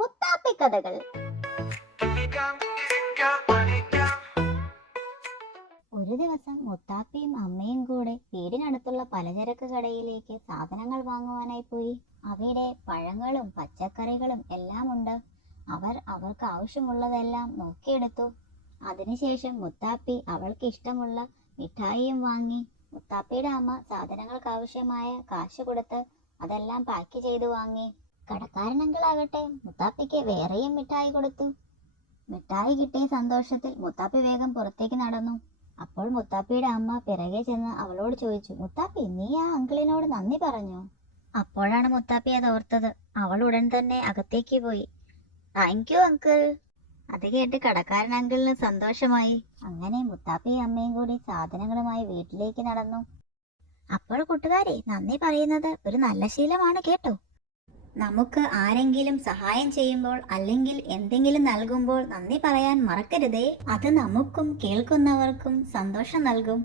മുത്താപ്പി കഥകൾ. ഒരു ദിവസം മുത്താപ്പിയും അമ്മയും കൂടെ വീടിനടുത്തുള്ള പലചരക്ക് കടയിലേക്ക് സാധനങ്ങൾ വാങ്ങുവാനായി പോയി. അവിടെ പഴങ്ങളും പച്ചക്കറികളും എല്ലാം ഉണ്ട്. അവർക്ക് ആവശ്യമുള്ളതെല്ലാം നോക്കിയെടുത്തു. അതിനുശേഷം മുത്താപ്പി അവൾക്ക് ഇഷ്ടമുള്ള മിഠായിയും വാങ്ങി. മുത്താപ്പിയുടെ അമ്മ സാധനങ്ങൾക്ക് ആവശ്യമായ കാശ് കൊടുത്ത് അതെല്ലാം പാക്ക് ചെയ്തു വാങ്ങി. കടക്കാരനങ്കിളാകട്ടെ മുത്താപ്പിക്ക് വേറെയും മിഠായി കൊടുത്തു. മിഠായി കിട്ടിയ സന്തോഷത്തിൽ മുത്താപ്പി വേഗം പുറത്തേക്ക് നടന്നു. അപ്പോൾ മുത്താപ്പിയുടെ അമ്മ പിറകെ ചെന്ന് അവളോട് ചോദിച്ചു, മുത്താപ്പി, നീ ആ അങ്കിളിനോട് നന്ദി പറഞ്ഞോ? അപ്പോഴാണ് മുത്താപ്പി അത് ഓർത്തത്. അവൾ ഉടൻ തന്നെ അകത്തേക്ക് പോയി. Thank you uncle. അത് കേട്ട് കടക്കാരൻ അങ്കിളിന് സന്തോഷമായി. അങ്ങനെ മുത്താപ്പിയും അമ്മയും കൂടി സാധനങ്ങളുമായി വീട്ടിലേക്ക് നടന്നു. അപ്പോൾ കൂട്ടുകാരെ, നന്ദി പറയുന്നത് ഒരു നല്ല ശീലമാണ് കേട്ടോ. നമുക്ക് ആരെങ്കിലും സഹായം ചെയ്യുമ്പോൾ അല്ലെങ്കിൽ എന്തെങ്കിലും നൽകുമ്പോൾ നന്ദി പറയാൻ മറക്കരുതേ. അത് നമുക്കും കേൾക്കുന്നവർക്കും സന്തോഷം നൽകും.